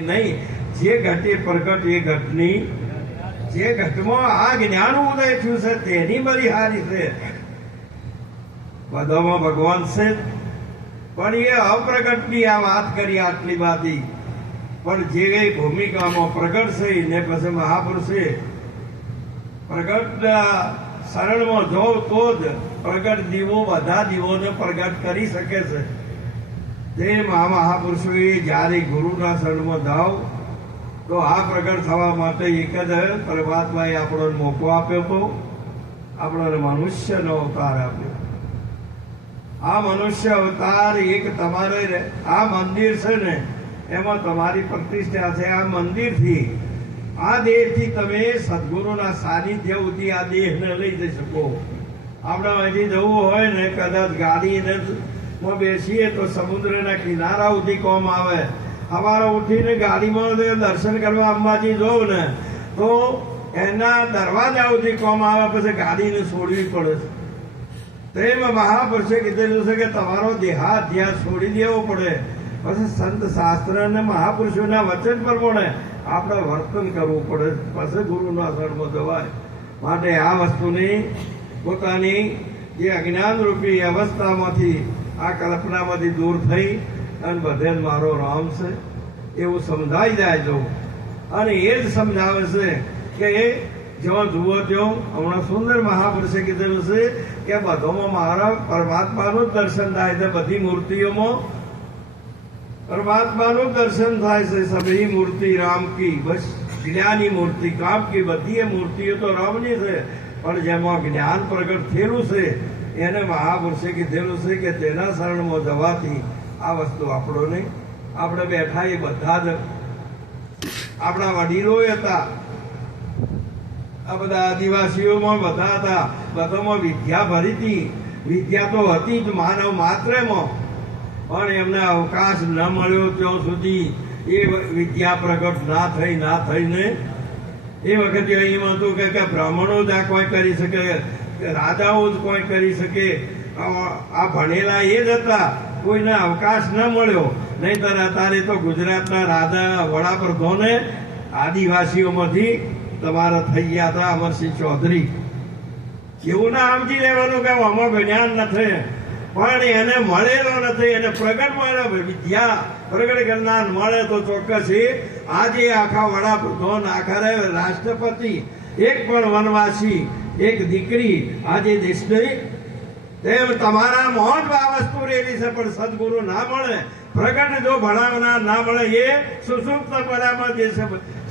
નહીં. જે ઘટે પ્રગટ એ ઘટની જે ઘટમાં આ જ્ઞાન ઉદય થયું છે, તેની બધી હારી છે. બધામાં ભગવાન છે. પણ એ અપ્રગટની આ વાત કરી આટલી બાતી પણ જે કઈ ભૂમિકામાં પ્રગટ છે ને પછી મહાપુરુષે પ્રગટ શરણમાં જો તો જ પ્રગટ દીવો બધા દીવોને પ્રગટ કરી શકે છે. તે મહા મહાપુરુષોએ જ્યારે ગુરુના શરણમાં જાઓ, તો આ પ્રગટ થવા માટે એક જ પરમાત્માએ આપણો મોકો આપ્યો હતો. આપણને મનુષ્યનો અવતાર આપ્યો. આ મનુષ્ય અવતાર એક તમારે આ મંદિર છે ને, એમાં તમારી પ્રતિષ્ઠા છે. આ મંદિરથી, આ દેહથી તમે સદગુરુના સાનિધ્ય સુધી આ દેહને લઈ જઈ શકો. આપણે અહીંથી જવું હોય ને, કદાચ ગાડીને માં બેસીએ તો સમુદ્રના કિનારા ઉઠી કોમ આવે. અમારે ઉઠીને ગાડીમાં દર્શન કરવા અંબાજી જોઉં ને, તો એના દરવાજા સુધી કોમ આવે, પછી ગાડીને છોડવી પડે છે. તો એમાં મહાપુરુષે કીધેલું છે કે તમારો દેહાધ્યાસ છોડી દેવો પડે. પછી સંત શાસ્ત્ર અને મહાપુરુષોના વચન પ્રમાણે આપણે વર્તન કરવું પડે. પછી ગુરુના શરણમાં જવાય. માટે આ વસ્તુની પોતાની જે અજ્ઞાનરૂપી અવસ્થામાંથી આ કલ્પનામાંથી દૂર થઈ અને બધે મારો રામ છે. એવું સમજાઈ જાય જો. અને એ જ સમજાવે છે કે એ જેવા જુઓ ત્યો હમણાં સુંદર મહાપુરુષે કીધેલું છે કે બધોમાં મારા પરમાત્માનું દર્શન થાય છે, બધી મૂર્તિઓમાં. પરમાત્માનું દર્શન થાય છે, સભી મૂર્તિ રામ કી, બસ જ્ઞાની મૂર્તિ, કામ કી, બધી મૂર્તિઓ તો રામની છે. પણ જેમાં જ્ઞાન પ્રગટ થયેલું છે એને મહાપુરુષે કીધેલું છે કે તેના શરણમાં જવાથી આ વસ્તુ આપણો નહીં. આપણે બેઠા એ બધા જ આપણા વડીલો હતા. આ બધા આદિવાસીઓમાં બધા હતા. બધામાં વિદ્યા ભરી હતી વિદ્યા તો હતી જ માનવ માત્રમાં. પણ એમને અવકાશ ન મળ્યો ત્યાં સુધી એ વિદ્યા પ્રગટ ના થઈ, ના થઈને એ વખતે એમ હતું કે બ્રાહ્મણો જ કોઈ કરી શકે. રાજાઓ જ કોઈ કરી શકે. આ ભણેલા એ જ હતા. કોઈને અવકાશ ન મળ્યો. નહીંતર અત્યારે તો ગુજરાતના રાજા વડાપ્રધાને આદિવાસીઓમાંથી તમારા થઈ ગયા હતા અમરસિંહ ચૌધરી. એવું ના સમજી લેવાનું કે આમાં જ્ઞાન નથી. પણ એને મળેલો નથી. એને પ્રગટ મળ્યો. વિદ્યા પ્રગટ જ્ઞાન મળે તો ચોક્કસ એ. આજે આખા વડાપ્રધાન, આખા રાષ્ટ્રપતિ એક પણ વનવાસી એક દીકરી આજે દેશની તેમ તમારા મોહન આ વસ્તુ રહેલી છે, પણ સદગુરુ ના મળે. પ્રગટ જો ભણાવનાર ના મળે, એ સુસુપ્ત પરામાં જે છે,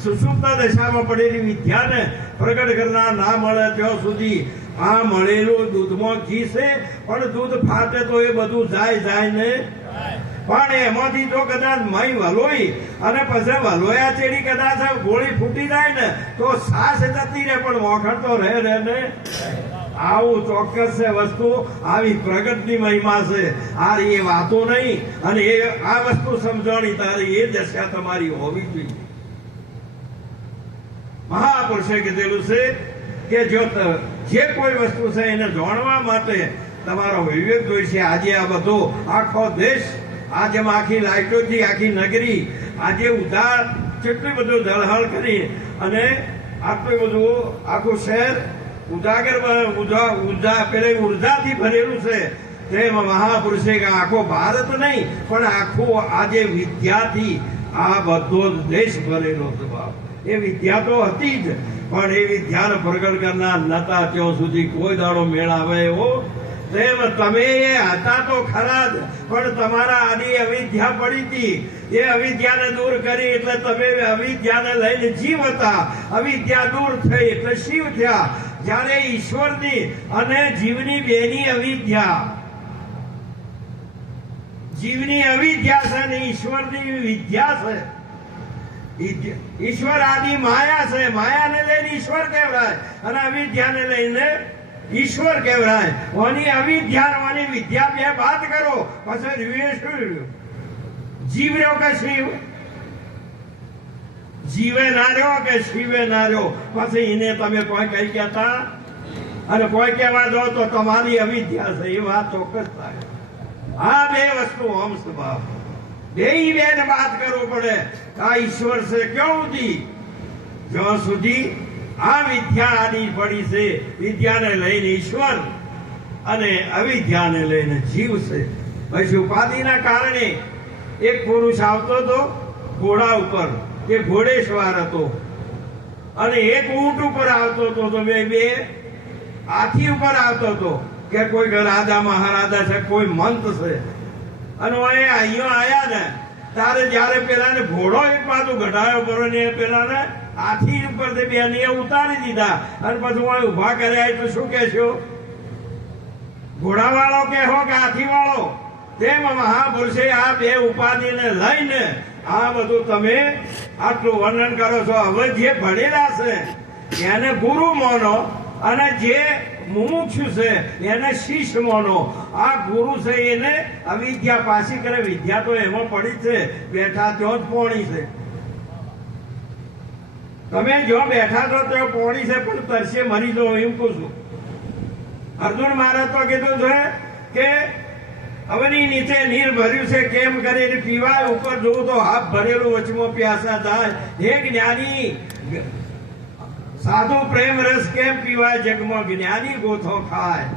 સુસુપ્ત દશામાં પડેલી વિદ્યાને પ્રગટ કરનાર ના મળે ત્યાં સુધી આ મળેલું દૂધમાં ઘી છે, પણ દૂધ ફાટે તો એ બધું જાય જાય ને પણ એમાંથી જો કદાચ મય વલોઈ અને પછી વલોયા ચેડી કદાચ ગોળી ફૂટી જાય ને, તો સાસ જતી રહે, પણ મોખણ તો રહે રહે ને આવું ચોક્કસ છે વસ્તુ. આવી પ્રગટની મહિમા છે. આ એ વાતો નહીં, અને એ આ વસ્તુ સમજણી તારી, એ દશા તમારી હોવી જોઈએ. મહાપુરુષે કીધેલું છે કે જો જે કોઈ વસ્તુ છે એને જાણવા માટે તમારો વિવેક જોઈશે. આજે આ બધો આખો દેશ આ જેમ આખી લાઈટોથી આખી નગરી આજે ઉધાર, કેટલી બધું ધળહળ કરી અને આટલું બધું આખું શહેર ઉજાગર ઉજા ઊર્જા પેલે ઉર્જાથી ભરેલું છે. તે મહાપુરુષે આખો ભારત નહીં, પણ આખો આજે વિદ્યાથી આ બધો દેશ ભરેલો છે એ વિદ્યા તો હતી જ, પણ એ વિદ્યાને પ્રગટ કરનાર નતા, ત્યાં સુધી કોઈ દાડો મેળ આવે એવો તેમ તમે એ હતા તો ખરા જ, પણ તમારા આદિ અવિદ્યા પડી હતી. એ અવિદ્યાને દૂર કરી એટલે તમે અવિદ્યાને લઈને જીવ હતા. અવિદ્યા દૂર થઈ એટલે શિવ થયા. જ્યારે ઈશ્વરની અને જીવની બેની અવિદ્યા. જીવની અવિદ્યા છે અને ઈશ્વરની વિદ્યા છે. ઈશ્વર આદિ માયા છે. માયાને લઈને ઈશ્વર કહેવાય. અને અવિદ્યાને લઈને ઈશ્વર કહેવાય ઓની અવિદ્યા વિદ્યા બે વાત કરો, પછી જીવ રહ્યો કે શિવ? જીવે ના રહ્યો કે શિવે ના રહ્યો? પછી એને તમે કોઈ કઈ કહેતા? અને કોઈ કહેવા દો તો તમારી અવિદ્યા છે, એ વાત ચોક્કસ થાય. આ બે વસ્તુ ઓમ સ્વભાવ. બે બેન વાત કરવું પડે, આ ઈશ્વર છે કેવું જ્યાં સુધી આ વિદ્યા આની પડી છે. વિદ્યાને લઈને ઈશ્વર અને અવિદ્યાને લઈને જીવ છે. પછી ઉપાધિના કારણે એક પુરુષ આવતો હતો ઘોડા ઉપર એ ઘોડેશ્વર હતો. અને એક ઊંટ ઉપર આવતો હતો, તો બે બે હાથી ઉપર આવતો હતો, કે કોઈ રાજા મહારાજા છે, કોઈ મંત છે. અને એ અહીંયા આવ્યા ને, તારે જ્યારે પેલાને ઘોડો એક બાજુ ઘટાયો કરો ને પેલાને હાથી ઉપર બે ઉતારી દીધા. અને પછી હું ઊભા કર્યા એટલે શું કહેશો? ઘોડાવાળો કહેવો કે હાથી વાળો તેમ મહાપુરુષે આ બે ઉપાધિને લઈને આ બધું તમે આટલું વર્ણન કરો છો. હવે જે ભણેલા છે, એને ગુરુ માનો અને જે મુમુક્ષુ છે, એને શિષ્ય માનો. આ ગુરુ છે એને અવિદ્યા પાછી કરે. વિદ્યા તો એમાં પડી છે. બેઠા ત્યાં જ પોણી છે. તમે જો બેઠા છો તો પોણી છે, પણ તરસે મરી જો એમ કહું છું. અર્જુન મહારાજ તો કીધું છે કે હવેની નીચે નીર ભર્યું છે, કેમ કરીને પીવાય ઉપર જોવું તો હાથ ભરેલું વચમાં પ્યાસા થાય. હે જ્ઞાની, સાધુ પ્રેમ રસ કેમ પીવાય? જગમાં જ્ઞાની ગોથો ખાય.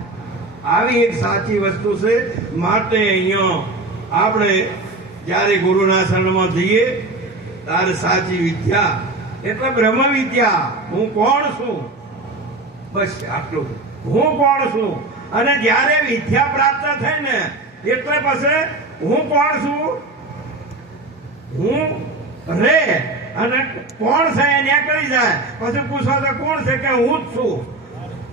આવી એક સાચી વસ્તુ છે માટે અહીંયા આપણે જ્યારે ગુરુના શરણમાં જઈએ, ત્યારે સાચી વિદ્યા એટલે બ્રહ્મ વિદ્યા હું કોણ છું? બસ આટલું. હું કોણ છું? અને જ્યારે વિદ્યા પ્રાપ્ત થઈ ને, એટલે પછી હું કોણ છું? હું રે. અને કોણ છે એ નીકળી જાય. પછી પૂછો તો કોણ છે કે હું જ છું?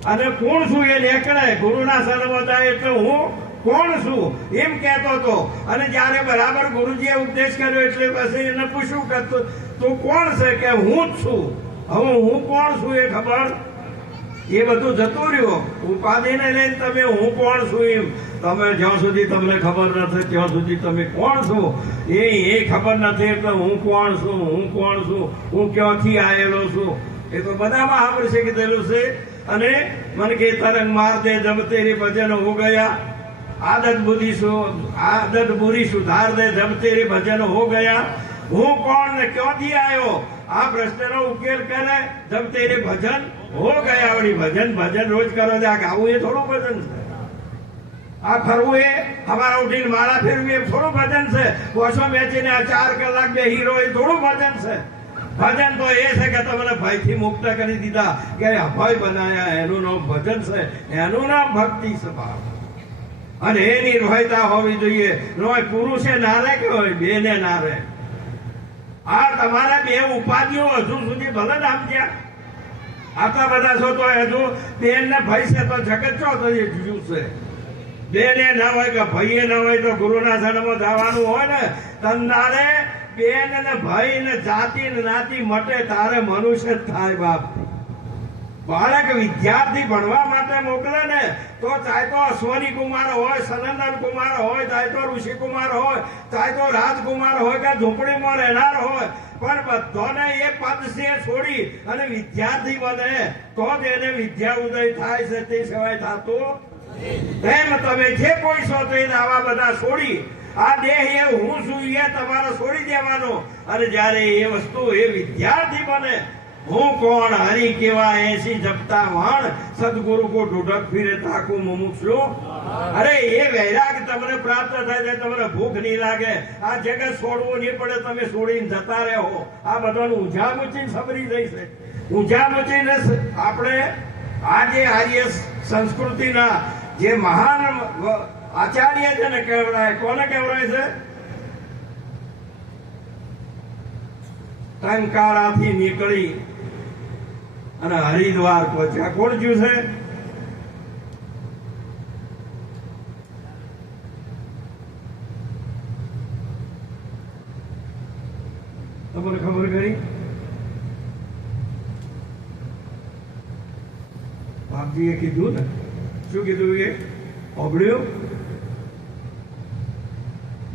અને કોણ છું એ નીકળે? ગુરુના જાય એટલે હું કોણ છું? એમ કહેતો હતો. અને જ્યારે બરાબર ગુરુજીએ ઉપદેશ કર્યો એટલે પછી એને પૂછ્યું કે તું- કોણ છે? કે હું જ છું. હવે હું કોણ છું એ ખબર? એ બધું જતું રહ્યું. ઉપાધિને લઈને તમે હું કોણ છું એમ? તમે જ્યાં સુધી તમને ખબર નથી, ત્યાં સુધી તમે કોણ છો? એ એ ખબર નથી એટલે હું કોણ છું, હું કોણ છું? હું ક્યાંથી આવેલો છું? એ તો બધામાં આપણે કીધેલું છે. અને મન કે, તરંગ માર દે, જબ તેરી ભજન હો ગયા. આદત બુદ્ધિ આદત બુરી સુધાર દે જબ તેરી ભજન હો ગયા. હું કોણ ને ક્યોથી આવ્યો આ પ્રશ્નનો ઉકેલ કરે જબ તેરે ભજન હો ગયા વળી. ભજન ભજન રોજ કરો છે. આ ગાવું એ થોડું ભજન છે. આ ફરવું એ? અમારા ઉઠીને માળા ફેરવું એ થોડું ભજન છે. ઓછો વેચીને આ ચાર કલાક બે હીરો એ થોડું ભજન છે. ભજન તો એ છે કે તમને ભયથી મુક્ત કરી દીધા કે અભય બનાયા. એનું નામ ભજન છે. એનું નામ ભક્તિ છે અને એની રોહિતા હોવી જોઈએ. રોય પુરુષે ના રહે કે હોય બેને ના રહે આ તમારા બે ઉપાધિઓ હજુ સુધી ભલે ને સમજ્યા આટલા બધા છો તો હજુ બેન ને ભાઈ છે તો જગત છો તો એ જુદું છે? બેને ના હોય કે ભાઈએ ના હોય તો ગુરુના જન્મ જવાનું હોય ને તંદારે બેન ને ભાઈ ને જાતિ ને નાતી મટે, તારે મનુષ્ય જ થાય બાપ. બાળક વિદ્યાર્થી ભણવા માટે મોકલે ને, તો ચાહે તો અશ્વની કુમાર હોય, સનંદન કુમાર હોય, ચાહે તો ઋષિ કુમાર હોય, ચાહે તો રાજકુમાર હોય કે ઝૂંપડીમાં રહેનાર હોય, પણ બધોને એ પદ છે છોડી અને વિદ્યાર્થી બને, તો જ એને વિદ્યા ઉદય થાય છે તે સિવાય થતું એમ તમે જે કોઈ છો તો આવા બધા છોડી, આ દેહ એ હું છું એ તમારે છોડી દેવાનો. અને જ્યારે એ વસ્તુ એ વિદ્યાર્થી બને હું કોણ? હરી કેવા એસી જપતા વણ? સદગુરુ કો ઢૂઢક ફિરે તાકુ મુમુક્ષુ. અરે, એ વૈરાગ તમને પ્રાપ્ત થાય છે, તમને ભૂખ નહીં લાગે. આ જગત છોડવું નહીં પડે, તમે છોડીને જતા રહો. આ બધાનું ઊંઝા મૂચીને સબરી જાય છે. ઊંઝા મૂચીને આપણે આજે આર્ય સંસ્કૃતિના જે મહાન આચાર્ય છે ને, કેવડાય, કોને કેવડાય છે? ટંકારાથી નીકળી અને હરિદ્વાર પહોંચ્યા. કોણ જ્યું છે? તમને ખબર કરી? બાપજીએ કીધું ને. શું કીધું એ? ઓગળ્યું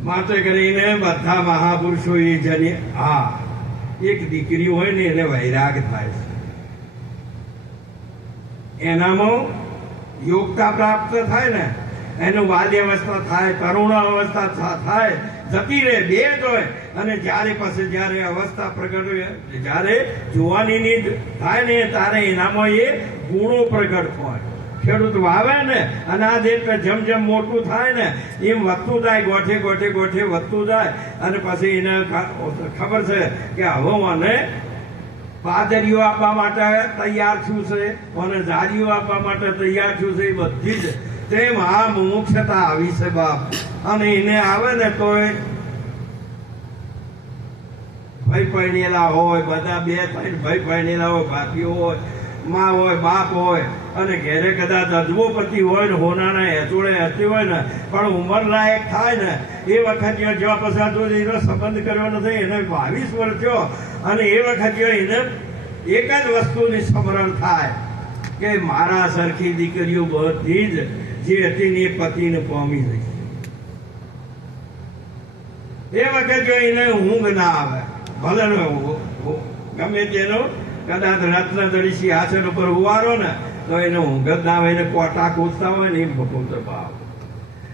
માટે કરીને બધા મહાપુરુષો એ જને આ એક દીકરી હોય ને એને વૈરાગ થાય છે. એનામાં યોગતા પ્રાપ્ત થાય ને, એનું બાલ્ય અવસ્થા થાય કરુણા અવસ્થા થાય, જતી રહે, બે જ હોય. અને જ્યારે પછી જ્યારે અવસ્થા પ્રગટ જ્યારે જુવાનીની થાય ને, ત્યારે એનામાં એ ગુણો પ્રગટ હોય. ખેડૂત વાવે ને, અનાજ એટલે જેમ જેમ મોટું થાય ને, એમ વધતું જાય, ગોઠે ગોઠે ગોઠે વધતું જાય. અને પછી એને ખબર છે કે હવે મને પાદરીઓ આપવા માટે તૈયાર છું છે અને જારીઓ આપવા માટે તૈયાર છું છે બધી જ તેમ આ મુમુક્ષતા આવી છે બાપ. અને એને આવે ને તો ભાઈ પરણેલા હોય, બધા બે ત્રણ ભાઈ પરણેલા હોય, ભાભીઓ હોય, માં હોય, બાપ હોય. અને ઘેરે કદાચ અજબોપતિ હોય ને, હોનાના હેચોળે હતી હોય ને, પણ ઉંમર લાયક થાય ને, એ વખત જો પસાર એનો સંબંધ કર્યો નથી, એને બાવીસ વર્ષ થયો, અને એ વખત એને એક જ વસ્તુની સ્મરણ થાય કે મારા સરખી દીકરીઓ બધી જ જે હતી ને એ પતિને પામી રહી. એ વખત જો એને ઊંઘ ના આવે, ભલે ગમે તેનો, કદાચ રત્ન દળી સિંહાસન ઉપર ઉવારો ને તો એને ઊંઘ ના આવે એને કોટા કૂદતા હોય ને એમ ભગવંત ભાવ.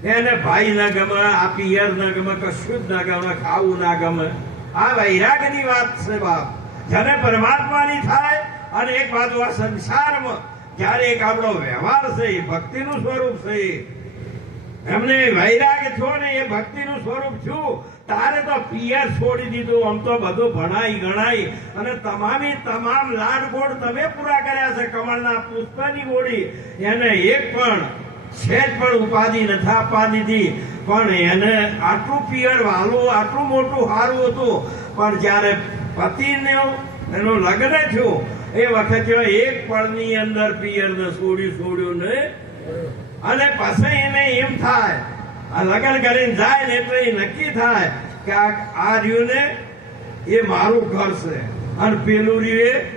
એને ભાઈ ના ગમે, આ પિયર ના ગમે, કશું જ ના ગમે, ખાવું ના ગમે. આ વૈરાગની વાત છે બાપ. જેને પરમાત્માની થાય અને એક બાજુ આ સંસારમાં, જ્યારે એક આપણો વ્યવહાર છે, એ ભક્તિનું સ્વરૂપ છે. એમને વૈરાગ છો ને એ ભક્તિનું સ્વરૂપ થયું તારે તો પિયર છોડી દીધું. આમ તો બધું ભણાઈ ગણાઈ. અને તમામી તમામ લાડ ગોળ તમે પૂરા કર્યા છે કમળના પુષ્પની ગોળી એને એક પણ છેદ પણ ઉપાધિ નથી આપવા દીધી. પણ એને આટલું પિયર વાલું, આટલું મોટું સારું હતું. પણ જ્યારે પતિને એનું લગ્ન થયું, એ વખતે એક પળની અંદર પિયરને છોડ્યું છોડ્યું ને અને પછી એને એમ થાય આ લગ્ન કરીને જાય ને એટલે એ નક્કી થાય કે આ રહ્યું ને એ મારું ઘર છે. અને પેલું રહ્યું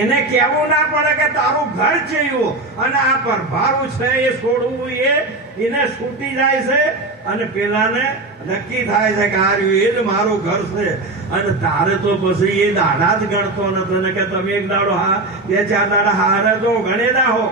એને કહેવું ના પડે કે તારું ઘર છે એવું અને આ પરભારું છે એ છોડવું એ એને છૂટી જાય છે અને પેલાને નક્કી થાય છે કે આ રહ્યું એ જ મારું ઘર છે. અને તારે તો પછી એ દાડા જ ગણતો નથી ને કે તમે એક દાડો હા બે ચાર દાડા હારે તો ગણેલા હો.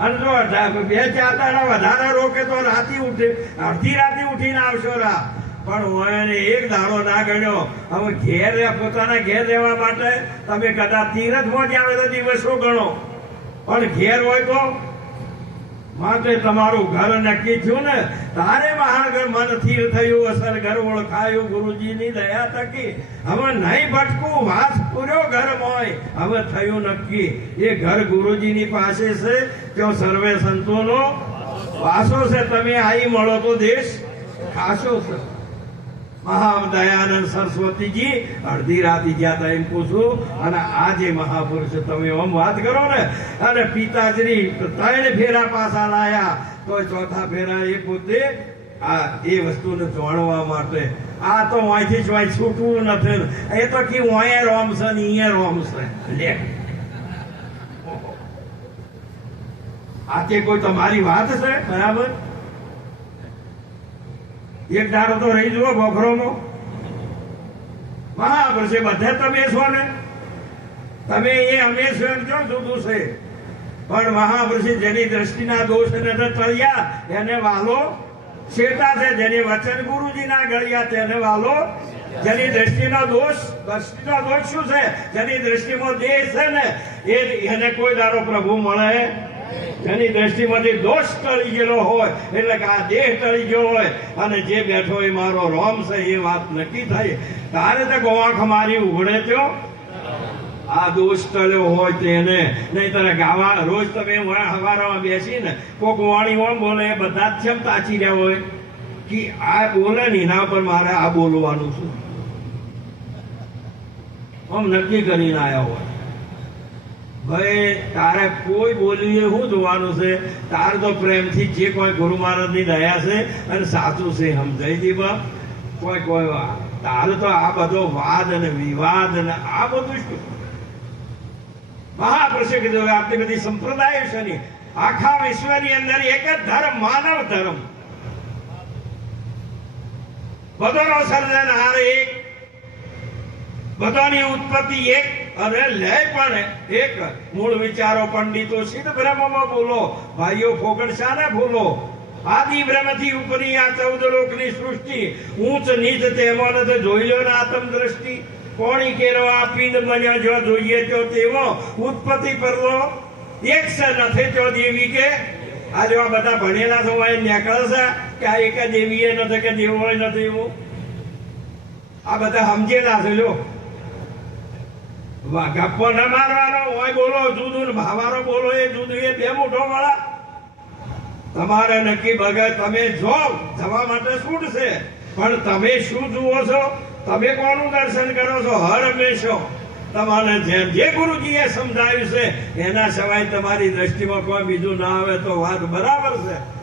અને જો બે ચાર દાડા વધારે રોકે તો રાતી ઉઠે, અડધી રાતી ઉઠીને આવશો રા. પણ હું એને એક દાડો ના ગણ્યો. હવે ઘેર પોતાના ઘેર રહેવા માટે તમે કદાચ તીરથમાં જ આવે તો દિવસો ગણો? પણ ઘેર હોય તો માટે તમારું ઘર નક્કી થયું ને, તારે મહાગર મન સ્થિર થયું અસર ઘર ઓળખાયું, ગુરુજીની દયા થકી. હવે નહીં ભટકું, વાસ પૂર્યો ઘર મોય હવે થયું નક્કી. એ ઘર ગુરુજીની પાસે છે તો સર્વે સંતોનો વાસો છે, તમે આઈ મળો તો દેશ ખાશો છે. મહાદયાનંદ સરસ્વતીજી, અડધી રાતી ગયા એમ પૂછું અને આજે મહાપુરુષ તમે આમ વાત કરો ને? અને પિતાશ્રી ત્રણ ફેરા પાછા લાયા. તો ચોથા ફેરા એ પોતે આ એ વસ્તુને જાણવા માટે. આ તો વાંચી જ છૂટવું નથી. એ તો કે અહીંયા રોમ છે ને અહીંયા રોમ છે. લે. આ તે કોઈ તમારી વાત છે? બરાબર? એક દાડો તો રહી જુઓ બોખરોમાં બરાબર છે, બધે તમે છો ને? તમે એ અમે એમ ક્યાં જુદું છે. પણ મહાપુરુષે જેની દ્રષ્ટિના દોષ ને ટળ્યા એને વાલો શેતા છે. જેની વચન ગુરુજીના ગળ્યા, તેને વાલો જેની દ્રષ્ટિનો દોષ દ્રષ્ટિનો દોષ શું છે? જેની દ્રષ્ટિમાં દેહ છે ને એને કોઈ દારો પ્રભુ મળે જેની દ્રષ્ટિમાંથી દોષ ટળી ગયેલો હોય, એટલે કે આ દેહ ટળી ગયો હોય, અને જે બેઠો એ મારો રોમ છે, એ વાત નક્કી થઈ તારે તો ગોવાખ મારી ઉઘડે ત્યો આ દોષ ટળ્યો હોય તેને નહીં તને ગાવા, રોજ તમે હવારામાં બેસીને કોક વાણી ઓમ બોલે, એ બધા જ છેમ તાચી રહ્યા હોય. કે આ બોલે ને એના પર મારે આ બોલવાનું છું આમ નક્કી કરીને આવ્યા હોય. ભાઈ, તારે કોઈ બોલીએ શું જોવાનું છે? તારે તો પ્રેમથી જે કોઈ ગુરુ મહારાજની દયા છે અને સાચું છે સમજાઈ બાપ? કોઈ કોઈ વા- તારે તો આ બધો વાદ અને વિવાદ અને આ બધું શું મહાપુરુષે કીધું આટલી બધી સંપ્રદાયો છે ને, આખા વિશ્વની અંદર એક જ ધર્મ, માનવ ધર્મ. બધાનો સર્જનહાર એક બધાની ઉત્પત્તિ એક અને લે પણ એક મૂળ વિચારો પંડિતો સિદ્ધ બ્રહ્મમાં બોલો, ભાઈઓ ફોગડ શાને ભૂલો? આદિ બ્રહ્મથી ઉપરી આ ચૌદ લોકની સૃષ્ટિ, ઊંચ નીચ તેમાં જોઈ લો ને આત્મ દ્રષ્ટિ. કોણી કેરો આ પિંડ બન્યો જો જોઈએ તો તેવો ઉત્પત્તિ પરલો એક છે નથી તો દેવી કે? આ જો આ બધા ભણેલા તો એ નીકળશે કે આ એક દેવી એ નથી કે દેવો નથી એવું? આ બધા સમજેલા છે જો ગપ્પો ન મારવાનો હોય, બોલો, જુદું ભાવારો બોલો, એ જુદું, એ બે વાળા. તમારે નક્કી ભગત તમે જો, જવા માટે છૂટશે પણ તમે શું જુઓ છો? તમે કોનું દર્શન કરો છો? હર હંમેશો. તમારે જેમ જે ગુરુજીએ સમજાવ્યું છે, એના સિવાય તમારી દ્રષ્ટિમાં કોઈ બીજું ના આવે તો વાત બરાબર છે.